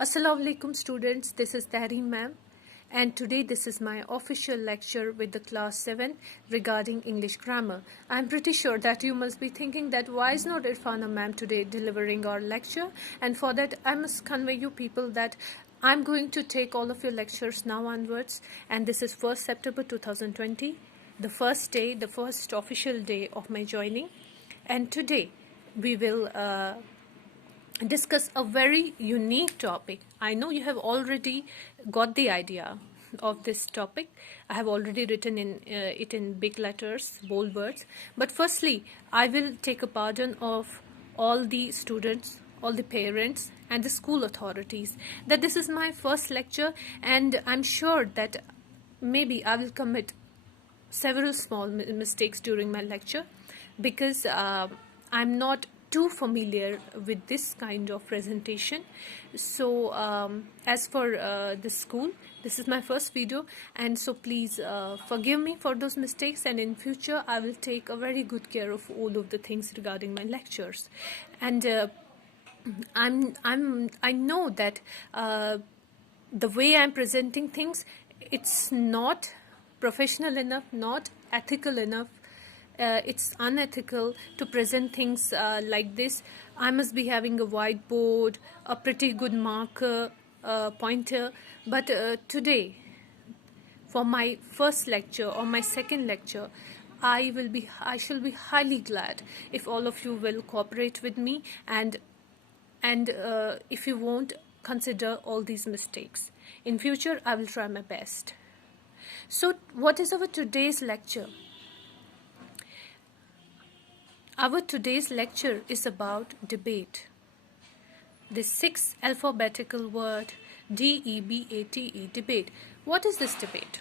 Assalamu alaikum students, this is Tahreem ma'am, and today this is my official lecture with the class 7 regarding English grammar. I'm pretty sure that you must be thinking that why is not Irfana ma'am today delivering our lecture, and for that I must convey you people that I'm going to take all of your lectures now onwards, and this is 1st September 2020, the first day, the first official day of my joining, and today we will discuss a very unique topic. I know you have already got the idea of this topic. I have already written it in big letters, bold words. But firstly, I will take a pardon of all the students, all the parents, and the school authorities that this is my first lecture, and I'm sure that maybe I will commit several small mistakes during my lecture because I'm not too familiar with this kind of presentation. So as for the school, this is my first video, and so please forgive me for those mistakes, and in future I will take a very good care of all of the things regarding my lectures. And I know that the way I'm presenting things, it's not professional enough, not ethical enough. It's unethical to present things like this. I must be having a whiteboard, a pretty good marker, pointer. But today, for my first lecture or my second lecture, I shall be highly glad if all of you will cooperate with me, and if you won't consider all these mistakes. In future, I will try my best. So, what is our today's lecture? Our today's lecture is about debate. The 6 alphabetical word D-E-B-A-T-E, debate. What is this debate?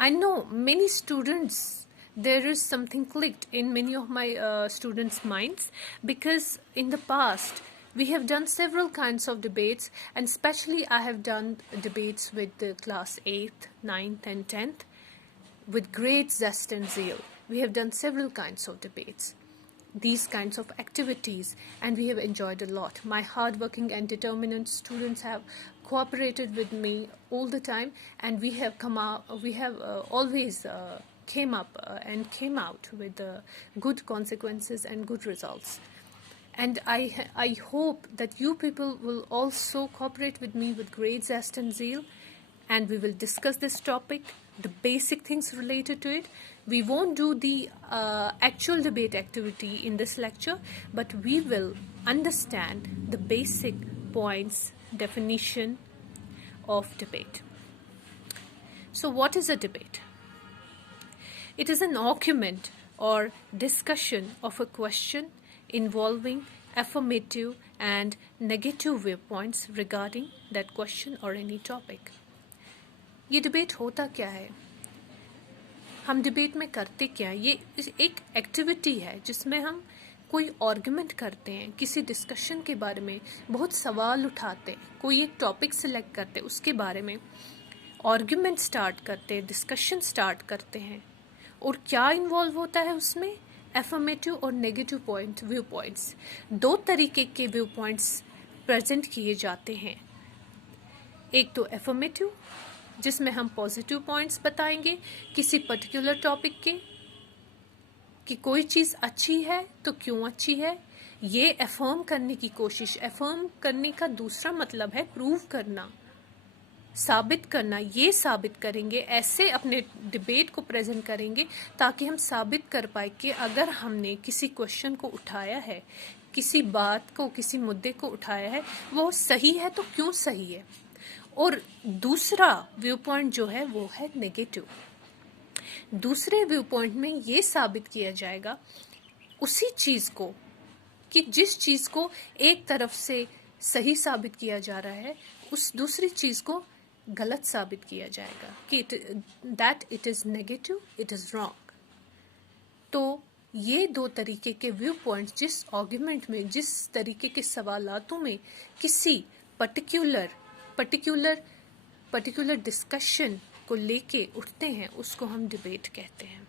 I know many students, there is something clicked in many of my students' minds, because in the past we have done several kinds of debates, and especially I have done debates with the class 8th, 9th and 10th with great zest and zeal. We have done several kinds of debates, these kinds of activities, and we have enjoyed a lot. My hardworking and determined students have cooperated with me all the time, and we have always came out with good consequences and good results. And I hope that you people will also cooperate with me with great zest and zeal, and we will discuss this topic, the basic things related to it. We won't do the actual debate activity in this lecture, but we will understand the basic points, definition of debate. So what is a debate? It is an argument or discussion of a question involving affirmative and negative viewpoints regarding that question or any topic. ये debate होता क्या है, हम debate में करते क्या हैं? ये एक एक्टिविटी है जिसमें हम कोई आर्गुमेंट करते हैं, किसी डिस्कशन के बारे में बहुत सवाल उठाते हैं, कोई एक टॉपिक सिलेक्ट करते हैं, उसके बारे में आर्गुमेंट स्टार्ट करते हैं, डिस्कशन स्टार्ट करते हैं. और क्या इन्वॉल्व होता है उसमें? एफर्मेटिव और नेगेटिव व्यू पॉइंट्स, दो तरीके के व्यू पॉइंट्स प्रेजेंट किए जाते हैं. एक तो एफर्मेटिव, जिसमें हम पॉजिटिव पॉइंट्स बताएंगे किसी पर्टिकुलर टॉपिक के, कि कोई चीज़ अच्छी है तो क्यों अच्छी है, ये एफर्म करने की कोशिश. एफर्म करने का दूसरा मतलब है प्रूव करना, साबित करना. ये साबित करेंगे, ऐसे अपने डिबेट को प्रेजेंट करेंगे ताकि हम साबित कर पाए कि अगर हमने किसी क्वेश्चन को उठाया है, किसी बात को, किसी मुद्दे को उठाया है, वो सही है तो क्यों सही है. और दूसरा व्यू पॉइंट जो है वो है नेगेटिव. दूसरे व्यू पॉइंट में ये साबित किया जाएगा उसी चीज़ को, कि जिस चीज़ को एक तरफ से सही साबित किया जा रहा है, उस दूसरी चीज़ को गलत साबित किया जाएगा कि that it is negative, it is wrong. तो ये दो तरीके के व्यू पॉइंट्स जिस आर्गुमेंट में, जिस तरीके के सवालातों में किसी पर्टिकुलर डिस्कशन को लेके उठते हैं, उसको हम डिबेट कहते हैं.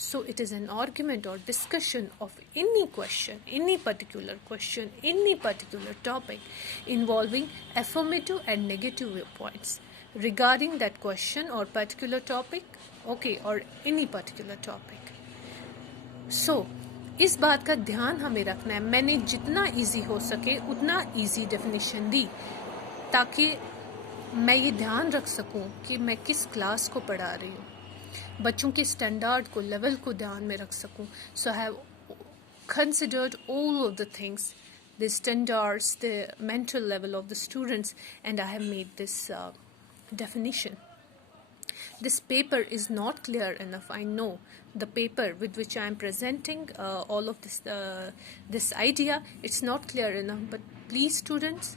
So it is an argument or discussion of any question, any particular question, any particular topic involving affirmative and negative viewpoints regarding that question or particular topic, okay, or any particular topic. So इस बात का ध्यान हमें रखना है. मैंने जितना easy हो सके उतना इजी डेफिनेशन दी ताकि मैं ये ध्यान रख सकूं कि मैं किस क्लास को पढ़ा रही हूँ, बच्चों के स्टैंडर्ड को, लेवल को ध्यान में रख सकूं. So I have considered all of the things, the standards, the mental level of the students, and I have made this definition. This paper is not clear enough. I know the paper with which I am presenting all of this idea, it's not clear enough, but please students,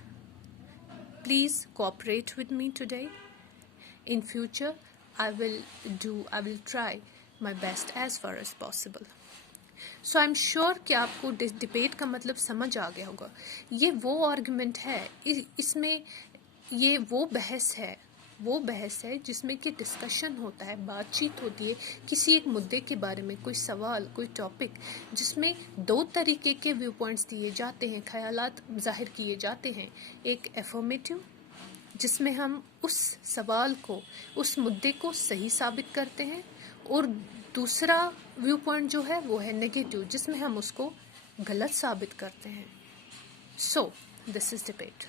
please cooperate with me today. In future I will try my best as far as possible. So I'm sure कि आपको debate का मतलब समझ आ गया होगा. ये वो argument है, इसमें ये वो बहस है जिसमें कि डिस्कशन होता है, बातचीत होती है किसी एक मुद्दे के बारे में, कोई सवाल, कोई टॉपिक, जिसमें दो तरीके के व्यू पॉइंट्स दिए जाते हैं, ख्यालात जाहिर किए जाते हैं. एक एफर्मेटिव, जिसमें हम उस सवाल को, उस मुद्दे को सही साबित करते हैं, और दूसरा व्यू पॉइंट जो है वो है नेगेटिव, जिसमें हम उसको गलत साबित करते हैं. So this is debate.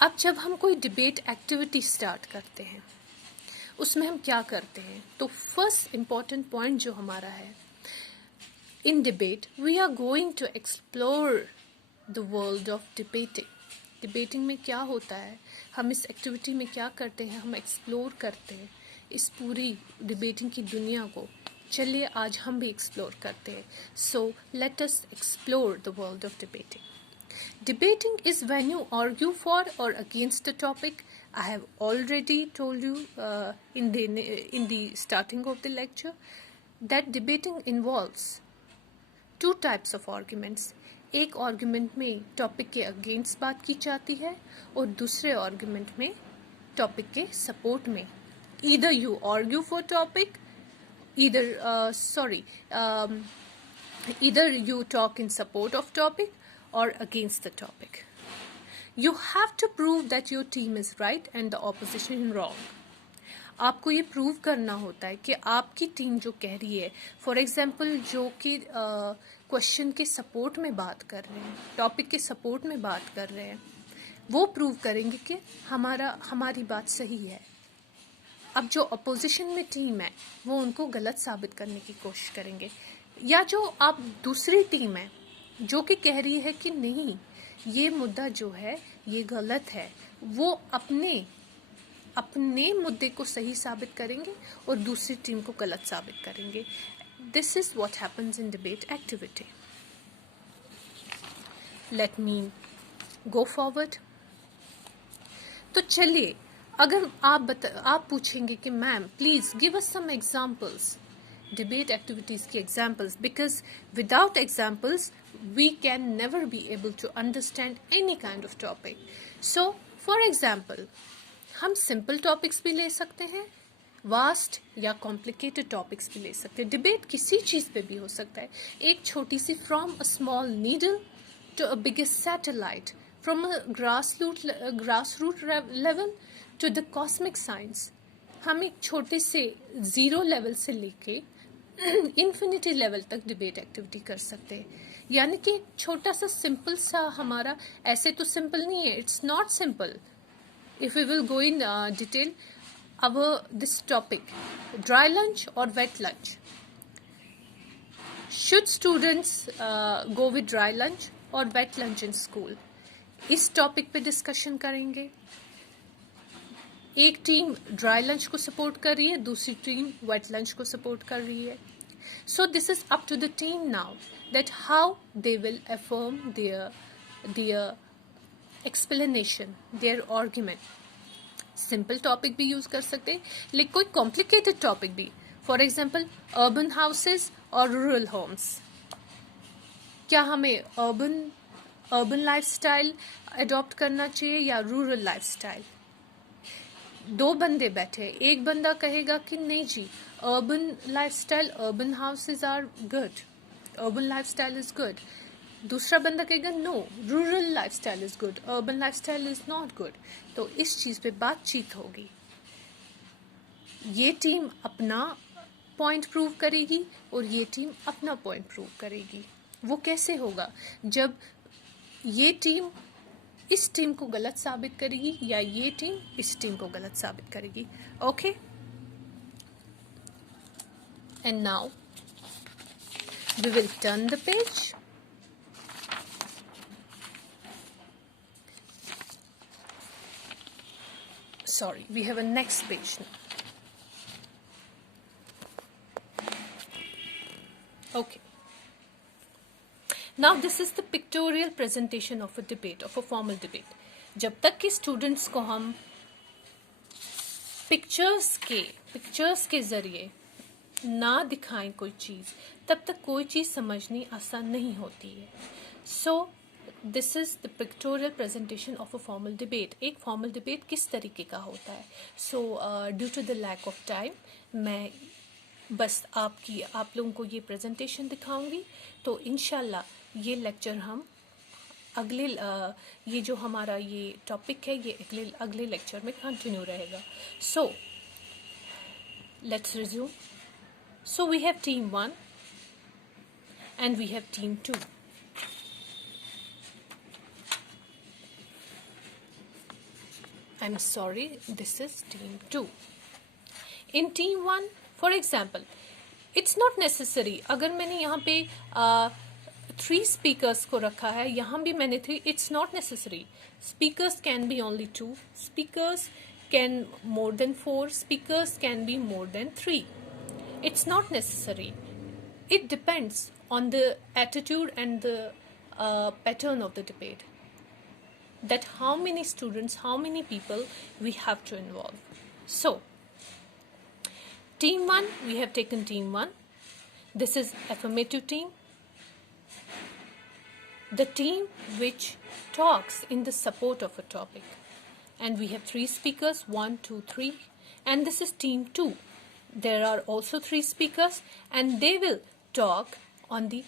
अब जब हम कोई डिबेट एक्टिविटी स्टार्ट करते हैं, उसमें हम क्या करते हैं? तो फर्स्ट इम्पॉर्टेंट पॉइंट जो हमारा है, in debate we are going to explore the world of debating में क्या होता है, हम इस एक्टिविटी में क्या करते हैं, हम एक्सप्लोर करते हैं इस पूरी डिबेटिंग की दुनिया को. चलिए आज हम भी एक्सप्लोर करते हैं. So let us explore the world of debating. Debating is when you argue for or against a topic. I have already told you in the starting of the lecture that debating involves two types of arguments. एक argument में topic के against बात की जाती है और दूसरे argument में टॉपिक के सपोर्ट में. Either you argue for topic, either you talk in support of topic or against the topic. You have to prove that your team is right and the opposition wrong. आपको ये prove करना होता है कि आपकी team जो कह रही है, फॉर एग्जाम्पल जो कि क्वेश्चन के सपोर्ट में बात कर रहे हैं, टॉपिक के सपोर्ट में बात कर रहे हैं, वो प्रूव करेंगे कि हमारी बात सही है. अब जो अपोजिशन में टीम है वो उनको गलत साबित करने की कोशिश करेंगे. या जो आप दूसरी टीम है जो कि कह रही है कि नहीं, ये मुद्दा जो है ये गलत है, वो अपने मुद्दे को सही साबित करेंगे और दूसरी टीम को गलत साबित करेंगे. This is what happens in debate activity. Let me go forward. तो चलिए, अगर आप पूछेंगे कि ma'am please give us some examples, debate activities की examples, because without examples we can never be able to understand any kind of topic. So for example, हम simple topics भी ले सकते हैं, वास्ट या कॉम्प्लिकेटेड टॉपिक्स भी ले सकते हैं. डिबेट किसी चीज़ पे भी हो सकता है. एक छोटी सी, from a small needle to a biggest satellite, from a grassroot level to the cosmic science. हम एक छोटे से जीरो लेवल से लेके इन्फिनिटी लेवल तक डिबेट एक्टिविटी कर सकते हैं. यानी कि छोटा सा सिंपल सा हमारा, ऐसे तो सिंपल नहीं है, it's not simple. If we will go in detail, this topic, dry lunch or wet lunch. Should students go with dry lunch or wet lunch in school? इस टॉपिक पे डिस्कशन करेंगे. एक टीम ड्राई लंच को support कर रही है, दूसरी team wait lunch को सपोर्ट कर रही है. So this is up to the team now that how they will affirm their explanation, their argument. Simple topic भी यूज कर सकते हैं, लेकिन कोई कॉम्प्लिकेटेड टॉपिक भी, फॉर एग्जाम्पल अर्बन हाउसेस और रूरल होम्स. क्या हमें अर्बन लाइफस्टाइल अडॉप्ट करना चाहिए या रूरल लाइफस्टाइल? दो बंदे बैठे, एक बंदा कहेगा कि नहीं जी, urban lifestyle, urban houses are good, urban lifestyle is good. दूसरा बंदा कहेगा no, rural lifestyle is good, urban lifestyle is not good. तो इस चीज पे बातचीत होगी. ये टीम अपना पॉइंट प्रूव करेगी और ये टीम अपना पॉइंट प्रूव करेगी. वो कैसे होगा? जब ये टीम इस टीम को गलत साबित करेगी या ये टीम इस टीम को गलत साबित करेगी. Okay, and now we will turn the page. Sorry, we have a next page now. Okay. Now this is the pictorial presentation of a debate, of a formal debate. जब तक कि students को हम pictures के जरिए ना दिखाएं कोई चीज़, तब तक कोई चीज़ समझनी आसान नहीं होती है. So this is the pictorial presentation of a formal debate. एक फॉर्मल डिबेट किस तरीके का होता है? So due to the lack of time मैं बस आप लोगों को ये प्रेजेंटेशन दिखाऊंगी. तो इंशाल्लाह ये लेक्चर हम अगले ये जो हमारा ये टॉपिक है ये अगले लेक्चर में कंटिन्यू रहेगा. So let's resume. So we have team 1 and we have team 2. I'm sorry, this is team 2. In team 1, for example, it's not necessary. अगर मैंने यहाँ पे 3 speakers को रखा है, यहाँ भी मैंने 3, it's not necessary. Speakers can be only 2. Speakers can more than 4. Speakers can be more than 3. It's not necessary. It depends on the attitude and the pattern of the debate. That how many students, how many people we have to involve. So, team 1, we have taken team 1. This is affirmative team. The team which talks in the support of a topic. And we have 3 speakers, 1, 2, 3. And this is team 2. There are also 3 speakers and they will talk on the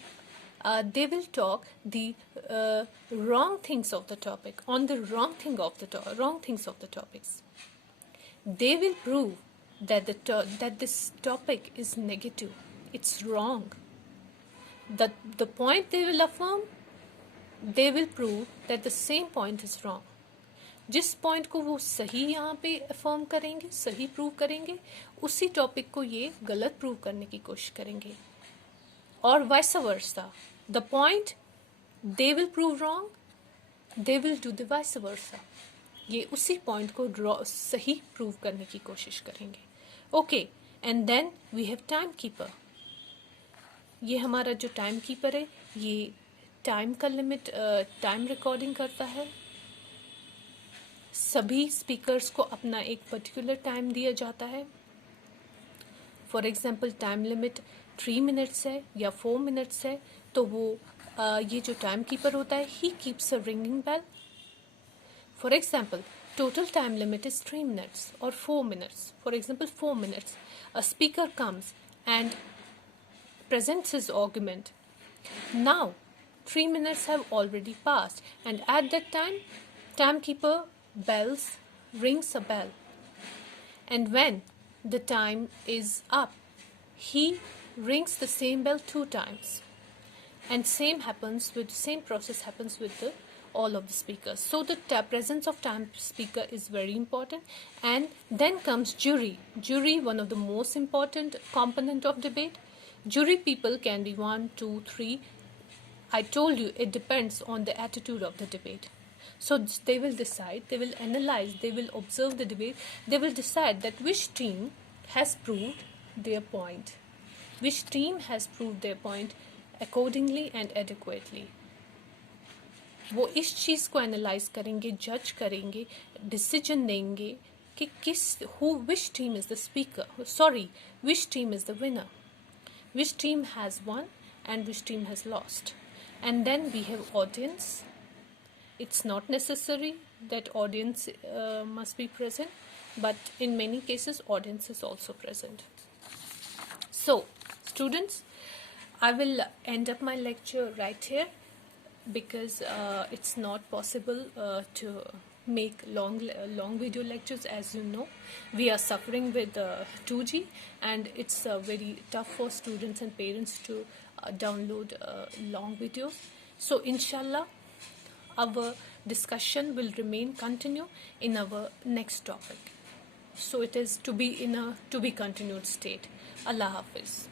wrong things of the topic, on the wrong things of the topics. They will prove that that this topic is negative, it's wrong. That the point they will affirm, they will prove that the same point is wrong. जिस point को वो सही यहाँ पे affirm करेंगे, सही prove करेंगे, उसी टॉपिक को ये गलत प्रूव करने की कोशिश करेंगे. और vice versa. The point they will prove wrong, they will do the vice versa. ये उसी पॉइंट को सही प्रूव करने की कोशिश करेंगे. Okay, and then we have time keeper. ये हमारा जो टाइम कीपर है, ये टाइम का लिमिट, टाइम रिकॉर्डिंग करता है. सभी स्पीकर्स को अपना एक पर्टिकुलर टाइम दिया जाता है. For example time limit 3 minutes है या 4 मिनट्स है, तो वो ये जो टाइम कीपर होता है, he keeps a ringing bell. For example total time limit is 3 minutes or 4 minutes. For example, 4 minutes. A speaker comes and presents his argument. Now, 3 minutes have already passed, and at that time, timekeeper rings a bell. And when the time is up, he rings the same bell 2 times. And same process happens with all of the speakers. So the presence of time speaker is very important. And then comes jury. Jury, one of the most important component of debate. Jury people can be 1, 2, 3. I told you it depends on the attitude of the debate. So they will decide, they will analyze, they will observe the debate. They will decide that which team has proved their point. Which team has proved their point accordingly and adequately. वो इस चीज़ को analyse करेंगे, जज करेंगे, decision देंगे कि which team is the speaker, which team is the winner, which team has won and which team has lost. And then we have audience. It's not necessary that audience must be present. but in many cases audience is also present. So students, I will end up my lecture right here, because it's not possible to make long video lectures. As you know, we are suffering with 2G, and it's very tough for students and parents to download long videos. So inshallah, our discussion will remain continue in our next topic. So it is to be in a to be continued state. Allah Hafiz.